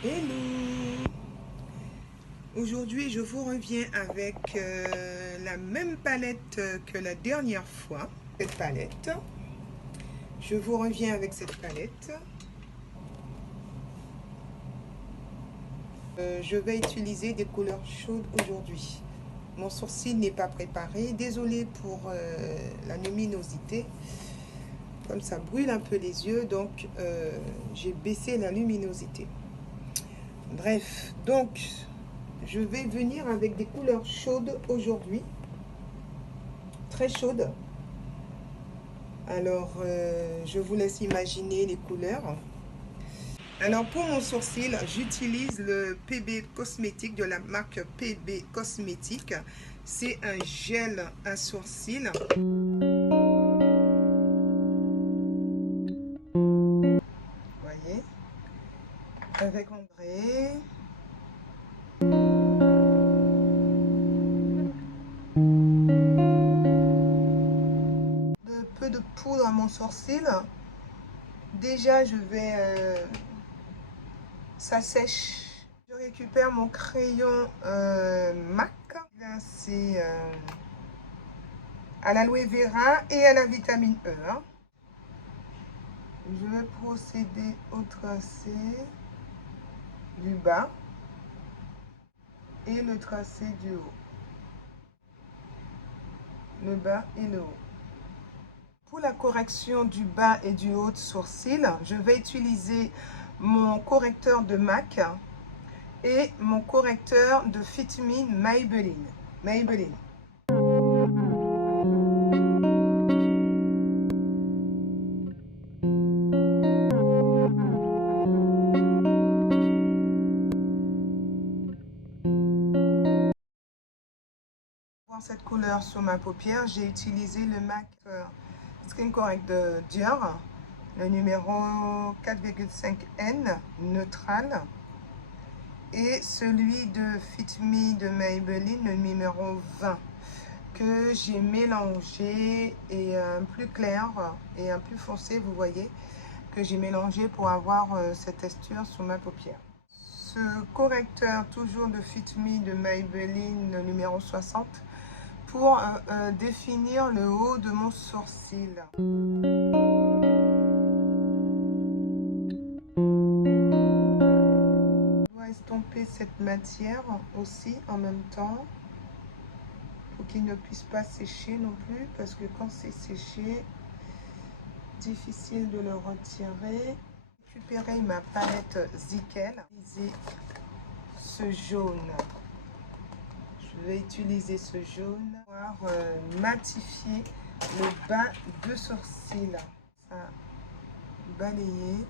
Hello! Aujourd'hui, je vous reviens avec la même palette que la dernière fois. Cette palette. Je vous reviens avec cette palette. Je vais utiliser des couleurs chaudes aujourd'hui. Mon sourcil n'est pas préparé. Désolée pour la luminosité. Comme ça brûle un peu les yeux, donc j'ai baissé la luminosité. Bref, donc je vais venir avec des couleurs chaudes aujourd'hui. Très chaudes. Alors, je vous laisse imaginer les couleurs. Alors, pour mon sourcil, j'utilise le PB Cosmétique de la marque PB Cosmétique. C'est un gel à sourcil. Vous voyez, avec André. Un peu de poudre à mon sourcil. Déjà, je vais... ça sèche. Je récupère mon crayon MAC. Là, c'est à l'aloe vera et à la vitamine E. Hein. Je vais procéder au tracé du bas et le tracé du haut. Le bas et le haut. Pour la correction du bas et du haut de sourcil, je vais utiliser mon correcteur de MAC et mon correcteur de Fit Me Maybelline. Pour cette couleur sur ma paupière, j'ai utilisé le MAC Skin Correct de Dior, le numéro 4,5N neutral, et celui de Fit Me de Maybelline, le numéro 20, que j'ai mélangé, et un plus clair et un plus foncé, vous voyez, que j'ai mélangé pour avoir cette texture sur ma paupière. Ce correcteur toujours de Fit Me de Maybelline, le numéro 60, pour définir le haut de mon sourcil. Je dois estomper cette matière aussi en même temps pour qu'il ne puisse pas sécher non plus, parce que quand c'est séché, difficile de le retirer. Récupérer ma palette Zickel, utiliser ce jaune. Je vais utiliser ce jaune pour matifier le bas de sourcil. Ça, balayer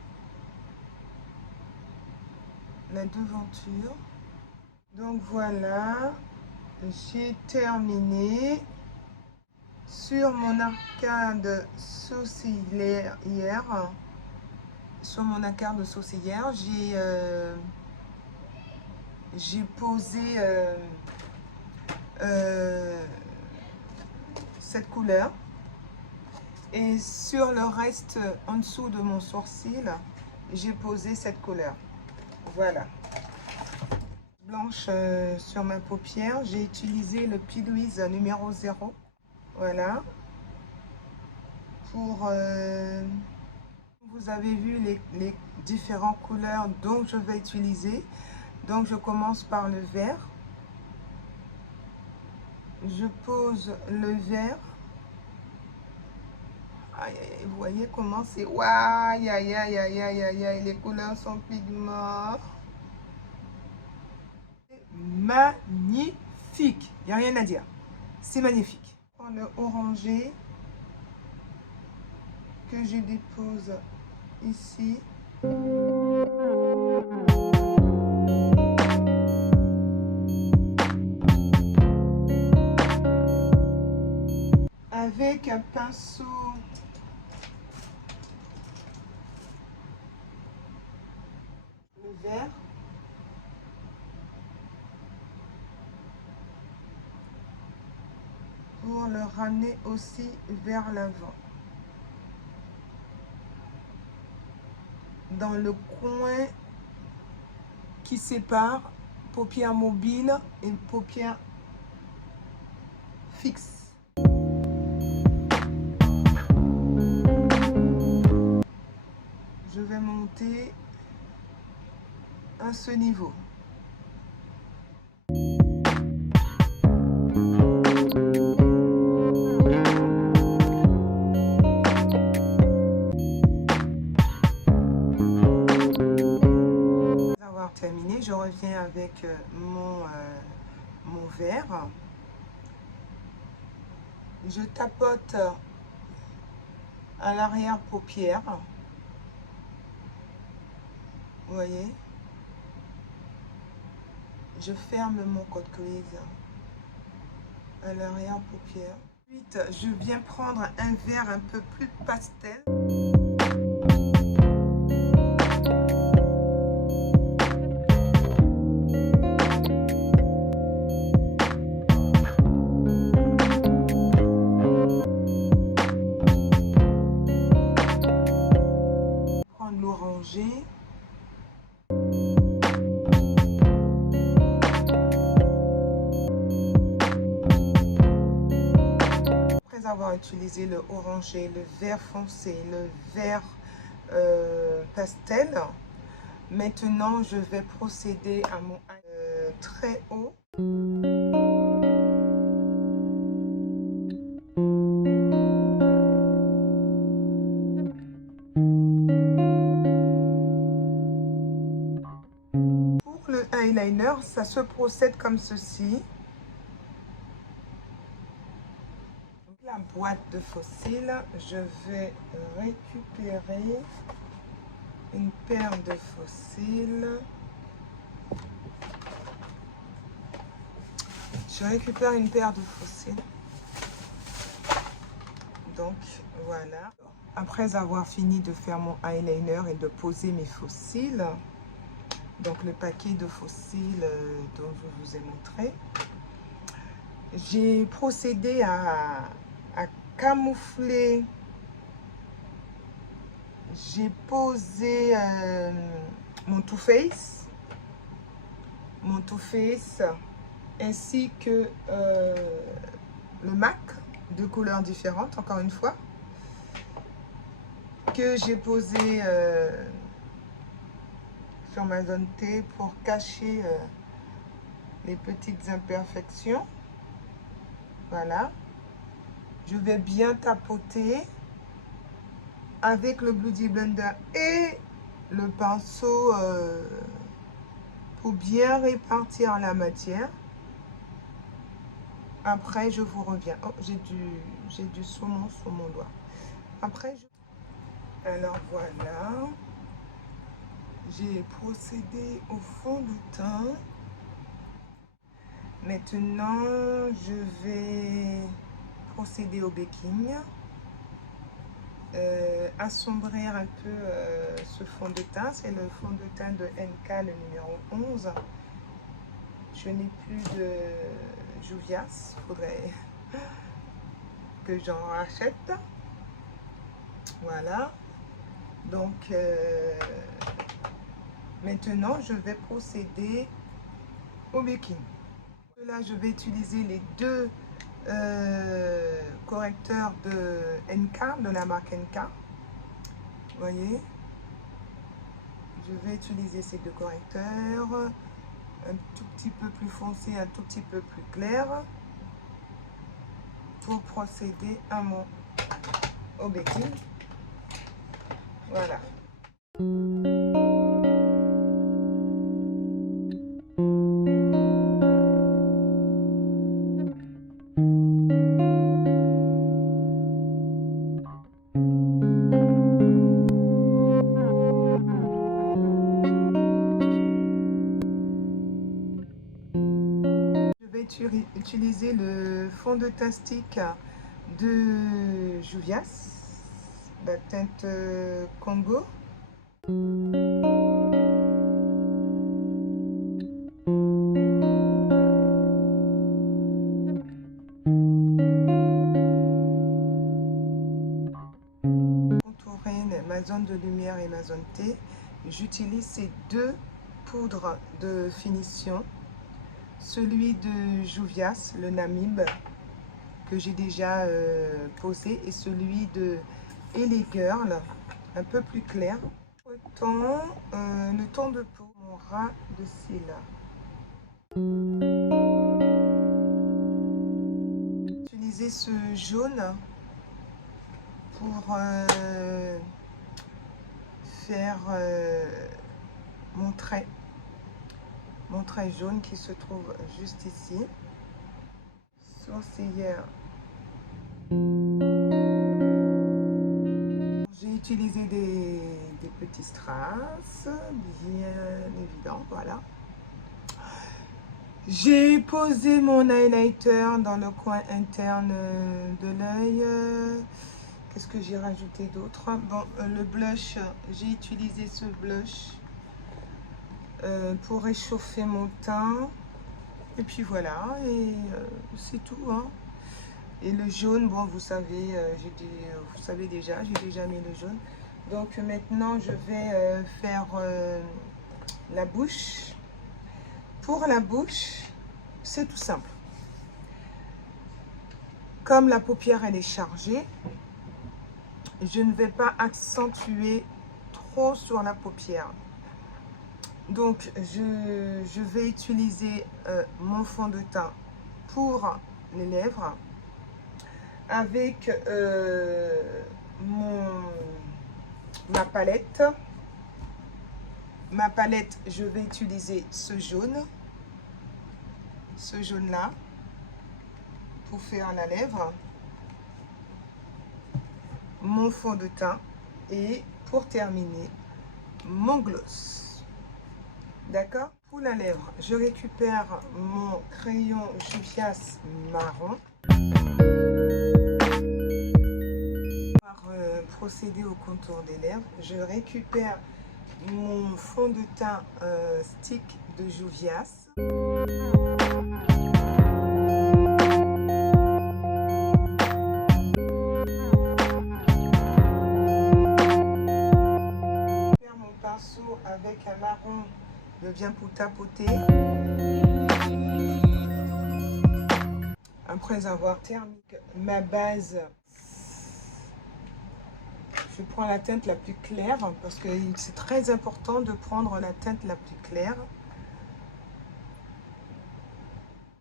la devanture. Donc voilà, j'ai terminé. Sur mon arcade sourcilière, j'ai posé cette couleur, et sur le reste en dessous de mon sourcil, j'ai posé cette couleur. Voilà. Blanche sur ma paupière, j'ai utilisé le P. Louise numéro 0. Voilà. Pour vous avez vu les différentes couleurs dont je vais utiliser. Donc je commence par le vert. Je pose le vert. Aïe, aïe, vous voyez comment c'est. Waouh, aïe, aïe, aïe, aïe, aïe, aïe, aïe, les couleurs sont pigments. Magnifique. Il n'y a rien à dire. C'est magnifique. Le orangé que je dépose ici. Avec un pinceau vert, pour le ramener aussi vers l'avant. Dans le coin qui sépare paupières mobiles et paupières fixes. Je vais monter à ce niveau. Terminé, je reviens avec mon verre. Je tapote à l'arrière paupière. Vous voyez, je ferme mon code crease à l'arrière paupière. Ensuite, je viens prendre un verre un peu plus pastel. L'orangé. Après avoir utilisé le orangé, le vert foncé, le vert pastel, maintenant je vais procéder à mon très haut. Le eyeliner, ça se procède comme ceci. La boîte de fossiles, je vais récupérer une paire de fossiles. Je récupère une paire de fossiles. Donc voilà. Après avoir fini de faire mon eyeliner et de poser mes fossiles, donc le paquet de fossiles dont je vous ai montré, j'ai procédé à camoufler. J'ai posé mon Too Faced ainsi que le MAC de couleurs différentes, encore une fois, que j'ai posé sur ma zone T pour cacher les petites imperfections. Voilà. Je vais bien tapoter avec le Beauty Blender et le pinceau pour bien répartir la matière. Après, je vous reviens. Oh, j'ai du saumon sur mon doigt. Après, alors voilà. J'ai procédé au fond de teint. Maintenant, je vais procéder au baking. Assombrir un peu ce fond de teint. C'est le fond de teint de NK, le numéro 11. Je n'ai plus de Juvias. Il faudrait que j'en rachète. Voilà. Donc, maintenant, je vais procéder au baking. Là, je vais utiliser les deux correcteurs de NK, de la marque NK. Vous voyez, je vais utiliser ces deux correcteurs, un tout petit peu plus foncé, un tout petit peu plus clair, pour procéder à au baking. Voilà. Utiliser le fond de teint stick de Juvias, la teinte Congo. Contourer ma zone de lumière et ma zone T, j'utilise ces deux poudre de finition, celui de Juvia's, le Namib, que j'ai déjà posé, et celui de LA Girl, un peu plus clair. Autant le ton de peau, mon ras de cils. Utiliser ce jaune pour faire mon trait jaune qui se trouve juste ici. Sourcilière. J'ai utilisé des petits strass, bien évident, voilà. J'ai posé mon highlighter dans le coin interne de l'œil. Qu'est-ce que j'ai rajouté d'autre? Bon, le blush, j'ai utilisé ce blush pour réchauffer mon teint. Et puis voilà, et c'est tout, hein. Et le jaune, bon, vous savez, vous savez déjà, j'ai déjà mis le jaune. Donc maintenant, je vais faire la bouche. Pour la bouche, c'est tout simple. Comme la paupière, elle est chargée, je ne vais pas accentuer trop sur la paupière. Donc, je vais utiliser mon fond de teint pour les lèvres avec ma palette. Ma palette, je vais utiliser ce jaune là pour faire la lèvre, mon fond de teint et pour terminer mon gloss. D'accord? Pour la lèvre, je récupère mon crayon Juvia's marron. Pour procéder au contour des lèvres, je récupère mon fond de teint stick de Juvia's. Mon pinceau avec un marron, je viens pour tapoter. Après avoir terminé ma base, je prends la teinte la plus claire parce que c'est très important de prendre la teinte la plus claire.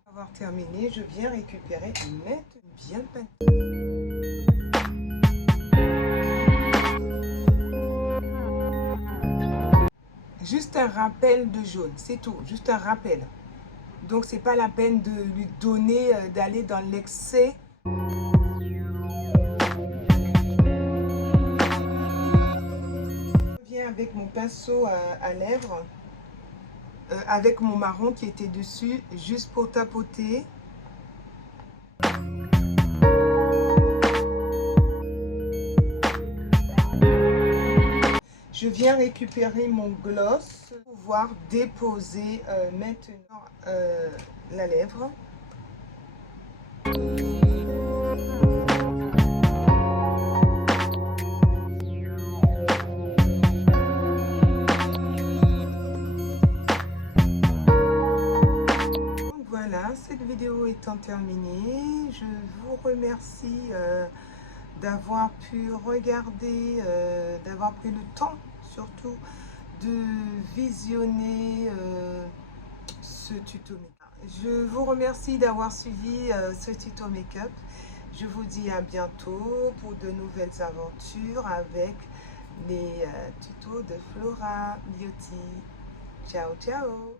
Après avoir terminé, je viens récupérer une lettre bien peinte. Juste un rappel de jaune, c'est tout, juste un rappel. Donc c'est pas la peine de lui donner, d'aller dans l'excès. Je viens avec mon pinceau à lèvres, avec mon marron qui était dessus, juste pour tapoter. Je viens récupérer mon gloss pour pouvoir déposer maintenant la lèvre. Donc voilà, cette vidéo étant terminée, je vous remercie d'avoir pu regarder, d'avoir pris le temps surtout de visionner ce tuto make-up. Je vous remercie d'avoir suivi ce tuto make-up. Je vous dis à bientôt pour de nouvelles aventures avec les tutos de Flora Beauty. Ciao, ciao!